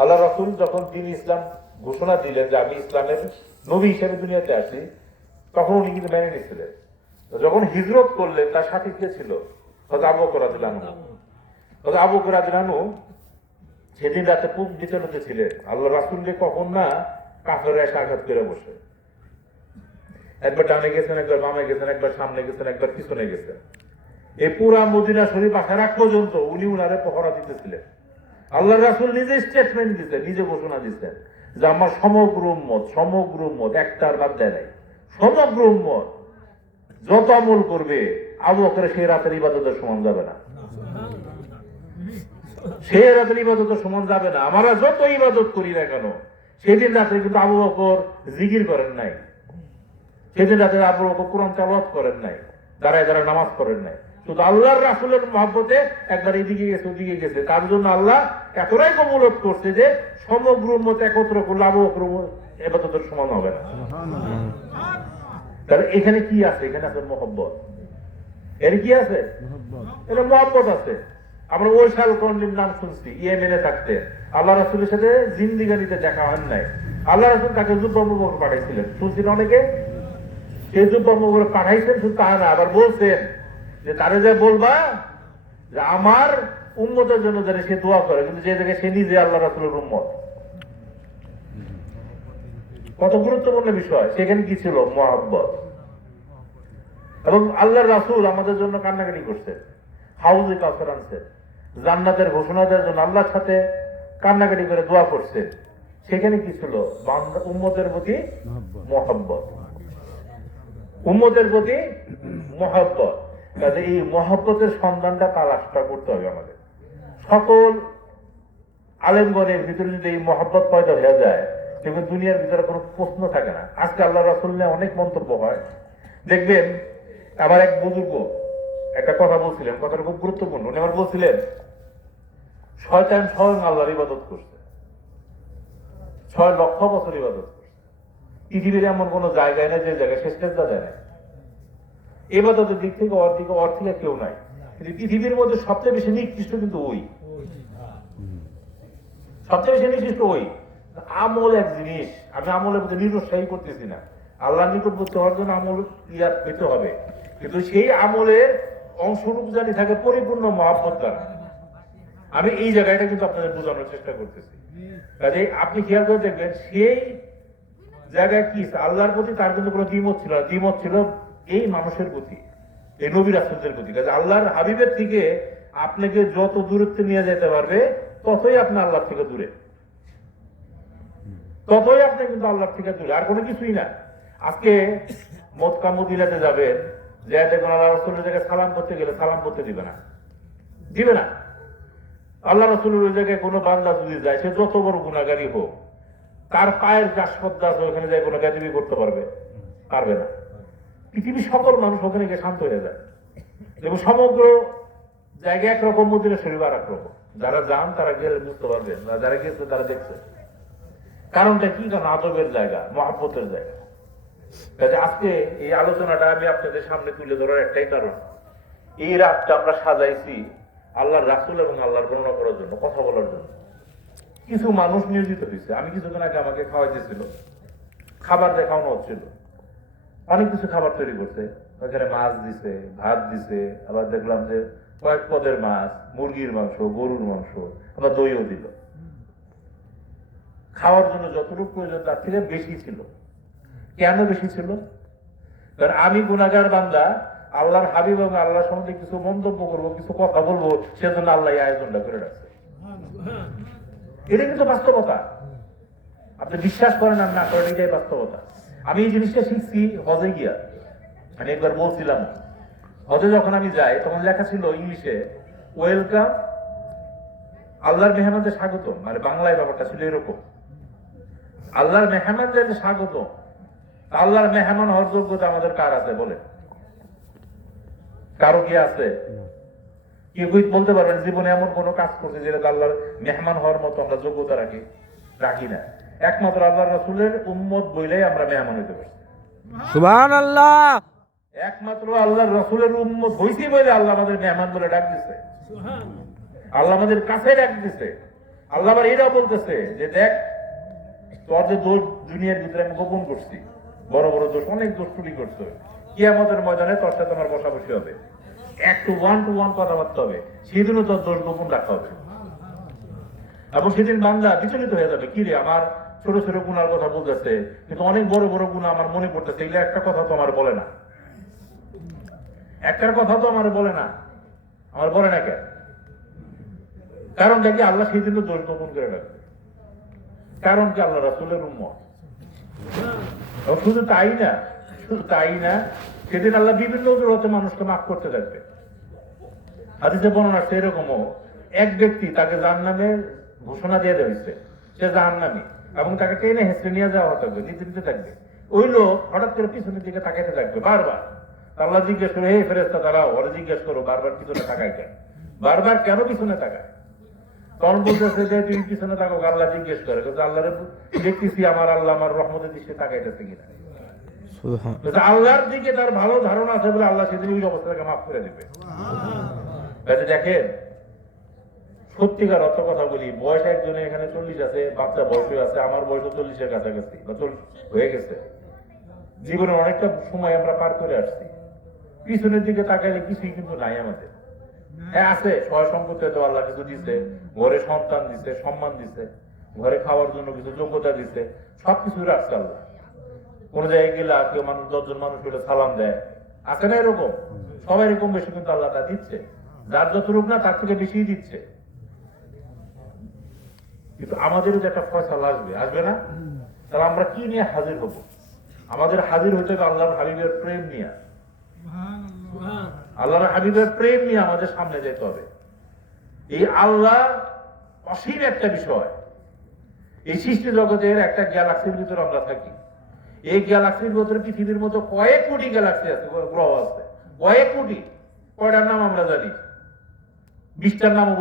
আল্লাহ রসুল যখন তিনি ইসলাম ঘোষণা দিলেন যে আমি ইসলামের নবী হিসেবে দুনিয়াতে আসি, তখন উনি কিন্তু মেনে নিয়েছিলেন যখন হিজরত করলেন, তার সাথে কে ছিল? হয়তো আবু করাদিলানু হয়তো আবু করাদিলানু সেদিন রাতে পূব বিচরণতে ছিলেন। আল্লাহ রাসুলকে কখন না কাফের এসে আঘাত করে বসে। একবার ডানে গেছেন, একবার বামে গেছেন, একবার সামনে গেছেন, একবার পিছনে গেছেন। এই পুরা মদিনা শরীফ আসার আগ পর্যন্ত উনি উনারে পহরা দিতেছিলেন। আল্লাহ রাসুল নিজে স্টেটমেন্ট দিতে নিজে ঘোষণা দিচ্ছেন যে আমার সমগ্র মত সমগ্র মত একটার বাদ দেয় নাই। সমগ্র মত যত আমল করবে, আবু বকর সেই রাতের ইবাদতের সমান যাবে না। সে রাতের ইবাদতের সমান যাবে না। আমরা যত ইবাদত করি না কেন, সেদিন রাতে কিন্তু আবু বকর জিকির করেন নাই। সেদিন রাতে আবু বকর কোরআন চালাত করেন নাই, দাঁড়ায় দাঁড়ায় নামাজ করেন নাই। শুধু আল্লাহর রাসুলের মহব্বতে একবার এদিকে গেছে, ওদিকে গেছে। তার জন্য আল্লাহ এতটাই কবলত করছে যে সমগ্র মত একত্র করলে এবাদতের সমান হবে না। তাহলে এখানে কি আছে? এখানে আছে মহব্বত। এর কি আছে? এটা মহব্বত আছে। আমরা ওই সাল কন্ডিম নাম শুনছি ইয়ে মেনে থাকতে। আল্লাহ রাসুলের সাথে জিন্দিগানিতে দেখা হয় নাই। আল্লাহ রাসুল তাকে যুদ্ধমুখ পাঠাইছিলেন। শুনছি না অনেকে সেই যুদ্ধমুখ পাঠাইছেন, শুধু তা না আবার বলছেন যে তারে যে বলবা যে আমার উন্মতের জন্য যেন সে দোয়া করে, কিন্তু যে জায়গায় সে নিজে আল্লাহ রাসুলের উন্মত কত গুরুত্বপূর্ণ বিষয়। সেখানে কি ছিল? মহাব্বত। এবং আল্লাহ রাসুল আমাদের জন্য কান্নাকাটি করছে। হাউজে কাফের আনছে। জান্নাতের ঘোষণা দেওয়ার জন্য আল্লাহর সাথে কান্নাকাটি করে দোয়া করছে। সেখানে কি ছিল? উম্মতের প্রতি মহাব্বত। উম্মতের প্রতি মহাব্বত। কাজে এই মহাব্বতের সন্ধানটা তালাশটা করতে হবে আমাদের? সকল আলেমগণের ভিতরে যদি এই মহাব্বত পয়দা হয়ে যায়, দেখবেন দুনিয়ার ভিতরে কোনো প্রশ্ন থাকে না। আজকে আল্লাহ রাসুল নিয়ে অনেক মন্তব্য হয়। দেখবেন আবার এক বুজুর্গ একটা কথা বলছিলেন, কথাটা খুব গুরুত্বপূর্ণ। উনি আবার বলছিলেন, শয়তান স্বয়ং আল্লাহর ইবাদত করছে। ছয় লক্ষ বছর ইবাদত করছে। পৃথিবীর এমন কোন জায়গায় না যে জায়গায় শেষ টেস্টা যায় না এবাদতের দিক থেকে ওর দিকে কেউ নাই। কিন্তু পৃথিবীর মধ্যে সবচেয়ে বেশি নিকৃষ্ট কিন্তু ওই। সবচেয়ে বেশি নিকৃষ্ট ওই। আমল এক জিনিস। আমি আমলের মধ্যে নিরুৎসাহী করতেছি না। আল্লাহ নিকটবর্তী হওয়ার জন্য আমল ইয়া পেতে হবে। কিন্তু সেই আমলের অংশরূপ জানি থাকে পরিপূর্ণ মহাব্বত দ্বারা। আমি এই জায়গাটা কিন্তু আপনাদের বোঝানোর চেষ্টা করতেছি। কাজে আপনি খেয়াল করে দেখবেন, সেই জায়গায় কি? আল্লাহর প্রতি তার কিন্তু কোনো দ্বিমত ছিল না। দ্বিমত ছিল এই মানুষের প্রতি, এই নবীর রাসুলদের প্রতি। কাজে আল্লাহর হাবিবের থেকে আপনাকে যত দূরত্বে নিয়ে যেতে পারবে, ততই আপনি আল্লাহর থেকে দূরে। ততই আপনি কিন্তু আল্লাহর থেকে দূরে, আর কোনো কিছুই না। আজকে মক্কা মদিনাতে যাবেন যে দেখুন আল্লাহ রসুলের জায়গায় সালাম করতে গেলে সালাম করতে দিবে না। দিবে না। আল্লাহ রসুলের ওই জায়গায় কোনো বান্দা যদি যায়, সে যত বড় গুণাগারী হোক, তার পায়ের চাষপদ্মা আছে, ওখানে যায় কোনো গাজিবি করতে পারবে। পারবে না। পৃথিবীর সকল মানুষ ওখানে গিয়ে শান্ত হয়ে যায়। এবং সমগ্র জায়গা একরকম মদিনা শরীফ আর একরকম। যারা যান, তারা গেলে বুঝতে পারবেন যারা গেছে তারা দেখছে। কারণটা কি? কারণ আদবের জায়গা, মহাব্বতের জায়গা। কাজে আজকে এই আলোচনাটা আমি আপনাদের সামনে তুলে ধরার একটাই কারণ। এই রাতটা আমরা সাজাইছি আল্লাহর রাসুল এবং আল্লাহর গণনা করার জন্য, কথা বলার জন্য। কিছু মানুষ নিয়োজিত হয়েছে। আমি কিছুদিন আগে আমাকে খাওয়াইতেছিল। খাবার দেখানো হচ্ছিল। অনেক কিছু খাবার তৈরি করছে। ওখানে মাছ দিছে, ভাত দিছে, আবার দেখলাম যে কয়েক পদের মাছ, মুরগির মাংস, গরুর মাংস, আবার দইও দিল। খাওয়ার জন্য যতটুকু প্রয়োজন তার থেকে বেশি ছিল। কেন বেশি ছিল? কারণ আমি গুণাগার বান্দা, আল্লাহর হাবিব এবং আল্লাহর সম্বন্ধে কিছু মন্তব্য করব, কিছু কথা বলব, সেজন্য আল্লাহ আয়োজনটা করে রাখছে। এটা কিন্তু বাস্তবতা। আপনি বিশ্বাস করেন আর না করেন, এটাই বাস্তবতা। আমি এই জিনিসটা শিখছি হজে গিয়া। আমি একবার বলছিলাম, হজে যখন আমি যাই, তখন লেখা ছিল ইংলিশে ওয়েলকাম আল্লাহর মেহমানদের স্বাগত মানে বাংলায় ব্যাপারটা ছিল এরকম। আল্লাহর মেহমানদের স্বাগত আল্লাহর মেহমান হওয়ার যোগ্যতা আমাদের কার আছে বলে কারও কি আছে? কেউ কি বলতে পারবেন? জীবনে এমন কোনো কাজ করছে যেটা আল্লাহর মেহমান হওয়ার মতো আমরা যোগ্যতা রাখি রাখি না। একমাত্র আল্লাহ রসুলের উম্মত বইলেই আমরা মেহমান হইতে পারি। সুবহান আল্লাহ একমাত্র আল্লাহ রসুলের উম্মত হইতে বলে আল্লাহ আমাদের মেহমান বলে ডাক দিছে। আল্লাহ আমাদের কাছে ডাক দিছে। আল্লাহ আবার এটাও বলতেছে যে দেখ তোর যে দোষ দুনিয়ার ভিতরে আমি গোপন করছি বড় বড় দোষ অনেক দোষ চুরি করছ। কি আমাদের ময়দানে তোর সাথে আমার বসাবসি হবে। একটু ওয়ান টু ওয়ান কথাবার্তা হবে। সেদিনও তোর দোষ গোপন রাখা হবে। এবং সেদিন বান্দা বিচলিত হয়ে যাবে কি রে আমার ছোট ছোট গুণার কথা বলতেছে, কিন্তু অনেক বড় বড় গুণ আমার মনে পড়তেছে, এগুলো একটা কথা তো আমার বলে না। একটার কথা তো আমার বলে না। আমার বলে না কেন? কারণ কি আল্লাহ সেই দিন দোষ গোপন করে রাখবে কারণ কি আল্লাহ রাসুলের উম্মত? শুধু তাই না, শুধু তাই না, সেদিন আল্লাহ বিভিন্ন জোরতে মানুষকে মাফ করতে থাকবে। হাদিসে বর্ণনা সেরকমও এক ব্যক্তি তাকে জাহান নামে ঘোষণা দিয়ে দেওয়া হয়েছে, সে জাহান নামি এবং তাকে টেনে হেসড়ে নিয়ে যাওয়া থাকবে দিতে দিতে থাকবে ওই লোক হঠাৎ করে পিছনের দিকে তাকাইতে থাকবে বারবার। আল্লাহ জিজ্ঞেস করে হে ফেরেস্তা তারাও ওরা জিজ্ঞেস করো বারবার পিছনে তাকাই কেন? বারবার কেন পিছনে তাকায়? তখন বলতেছে যে তুমি পিছনে থাকো আল্লাহ জিজ্ঞেস করে কিন্তু আল্লাহ দেখতেছি আমার আল্লাহ আমার রহমতের দৃষ্টি তাকাইতেছে কিনা? আল্লাহর দিকে তার ভালো ধারণা আছে বলে আল্লাহ সেদিন ওই অবস্থাকে মাফ করে দিবে। দেখেন সত্যিকার অর্থ কথা বলি, বয়স একজনে এখানে চল্লিশ আছে, বাচ্চা বয়সে আছে, আমার বয়স চল্লিশের কাছাকাছি, বা হয়ে গেছে। জীবনে অনেকটা সময় আমরা পার করে আসছি। পিছনের দিকে তাকাইলে কিছুই কিন্তু নাই আমাদের। হ্যাঁ আছে সয় সম্পত্তি হয়তো আল্লাহ কিছু দিছে, ঘরে সন্তান দিছে, সম্মান দিছে, ঘরে খাওয়ার জন্য কিছু যোগ্যতা দিছে সবকিছু রাখছে আল্লাহ। কোন জায়গায় গেলে কেউ মানুষ, দশজন মানুষ হলে সালাম দেয়। আছে না এরকম? সবাই এরকম বেশি কিন্তু আল্লাহ তা দিচ্ছে। যার যত রূপ না, তার থেকে বেশি দিচ্ছে। কিন্তু আমাদেরও যে একটা ফয়সালা আসবে আসবে না? তাহলে আমরা কি নিয়ে হাজির হব? আমাদের হাজির হতে হবে আল্লাহর হাবিবের প্রেম নিয়ে। আল্লাহর হাবিবের প্রেম নিয়ে আমাদের সামনে যেতে হবে। এই আল্লাহ অসীম একটা বিষয়। এই সৃষ্টি জগতের একটা গ্যালাক্সির ভিতরে আমরা থাকি। এই গ্যালাক্সির ভিতরে পৃথিবীর মতো কয়েক কোটি গ্যালাক্সি আছে গ্রহ আছে। কয়েক কোটি। কয়টার নাম আমরা জানি? বিশটার নামও বলতে